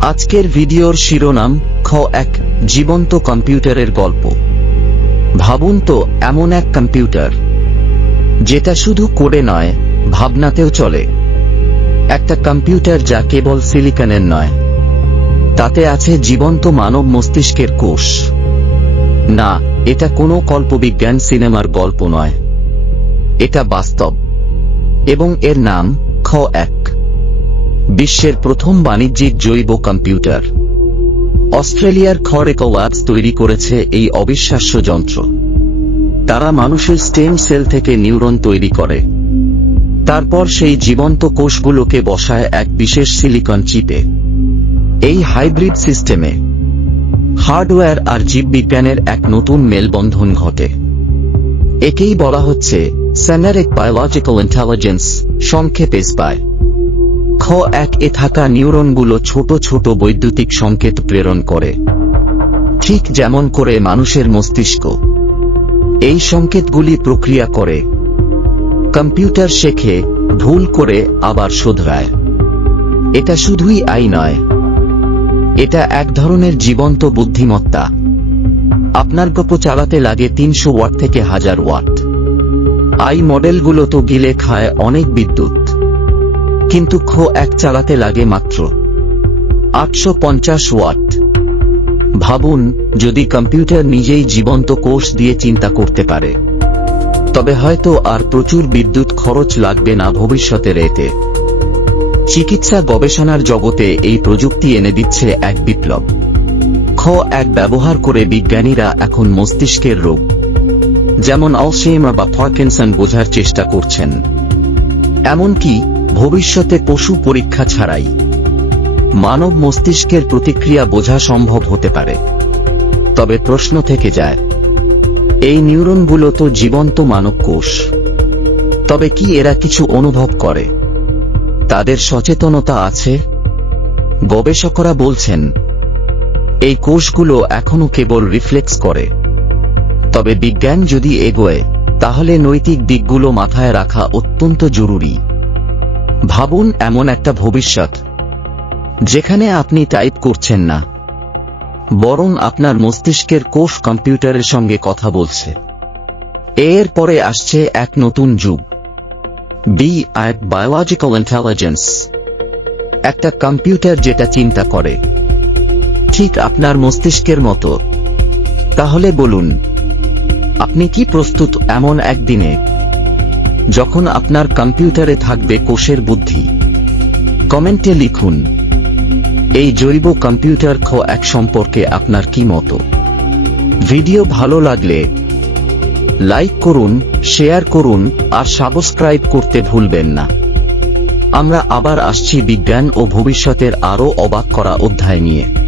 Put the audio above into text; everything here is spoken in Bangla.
আজকের ভিডিওর শিরোনাম, খ এক, জীবন্ত কম্পিউটারের গল্প। ভাবুন তো, এমন এক কম্পিউটার, যেটা শুধু কোডে নয়, ভাবনাতেও চলে। একটা কম্পিউটার যা কেবল সিলিকনের নয়, তাতে আছে জীবন্ত মানব মস্তিষ্কের কোষ। না, এটা কোনো কল্পবিজ্ঞান সিনেমার গল্প নয়। এটা বাস্তব। এবং এর নাম, খ এক। বিশ্বের প্রথম বাণিজ্যিক জৈব কম্পিউটার। অস্ট্রেলিয়ার খরেকো ল্যাবস তৈরি করেছে এই অবিশ্বাস্য যন্ত্র। তারা মানুষের স্টেম সেল থেকে নিউরন তৈরি করে। তারপর সেই জীবন্ত কোষগুলোকে বসায় এক বিশেষ সিলিকন চিপে। এই হাইব্রিড সিস্টেমে হার্ডওয়্যার আর জীববিজ্ঞানের এক নতুন মেলবন্ধন ঘটে। একেই বলা হচ্ছে স্যানারিক বায়োলজিক্যাল ইন্টেলিজেন্স, সংক্ষেপে স্পাই। খ এক এ থাকা নিউরনগুলো ছোট ছোট বৈদ্যুতিক সংকেত প্রেরণ করে। ঠিক যেমন করে মানুষের মস্তিষ্ক। এই সংকেতগুলি প্রক্রিয়া করে। কম্পিউটার শেখে, ভুল করে আবার শোধরায়। এটা শুধুই আই নয়। এটা এক ধরনের জীবন্ত বুদ্ধিমত্তা। আপনার গপ চালাতে লাগে তিনশো ওয়াট থেকে হাজার ওয়াট। আই মডেলগুলো তো গিলে খায় অনেক বিদ্যুৎ। কিন্তু খো এক চালাতে লাগে মাত্র। আটশো পঞ্চাশ ওয়াট। ভাবুন, যদি কম্পিউটার নিজেই জীবন্ত কোষ দিয়ে চিন্তা করতে পারে। তবে হয়তো আর প্রচুর বিদ্যুৎ খরচ লাগবে না ভবিষ্যতের এতে। চিকিৎসা গবেষণার জগতে এই প্রযুক্তি এনে দিচ্ছে এক বিপ্লব। খ এক ব্যবহার করে বিজ্ঞানীরা এখন মস্তিষ্কের রোগ। যেমন অলসেইমার বা পার্কিনসন বোঝার চেষ্টা করছেন। এমনকি ভবিষ্যতে পশু পরীক্ষা ছাড়াই মানব মস্তিষ্কের প্রতিক্রিয়া বোঝা সম্ভব হতে পারে। তবে প্রশ্ন থেকে যায়, এই নিউরনগুলো তো জীবন্ত মানব কোষ। তবে কি এরা কিছু অনুভব করে? তাদের সচেতনতা আছে? গবেষকরা বলছেন, এই কোষগুলো এখনও কেবল রিফ্লেক্স করে। তবে বিজ্ঞান যদি এগোয়, তাহলে নৈতিক দিকগুলো মাথায় রাখা অত্যন্ত জরুরি। ভাবুন এমন একটা ভবিষ্যৎ, যেখানে আপনি টাইপ করছেন না, বরং আপনার মস্তিষ্কের কোষ কম্পিউটারের সঙ্গে কথা বলছে। এর পরে আসছে এক নতুন যুগ। বি এক বায়োলজিক্যাল ইন্টেলিজেন্স, একটা কম্পিউটার যেটা চিন্তা করে। ঠিক আপনার মস্তিষ্কের মতো। তাহলে বলুন, আপনি কি প্রস্তুত এমন একদিনে যখন আপনার কম্পিউটারে থাকবে কোষের বুদ্ধি। কমেন্টে লিখুন, এই জৈব কম্পিউটার খ এক সম্পর্কে আপনার কি মতো? ভিডিও ভালো লাগলে লাইক করুন, শেয়ার করুন, আর সাবস্ক্রাইব করতে ভুলবেন না। আমরা আবার আসছি বিজ্ঞান ও ভবিষ্যতের আরও অবাক করা অধ্যায় নিয়ে।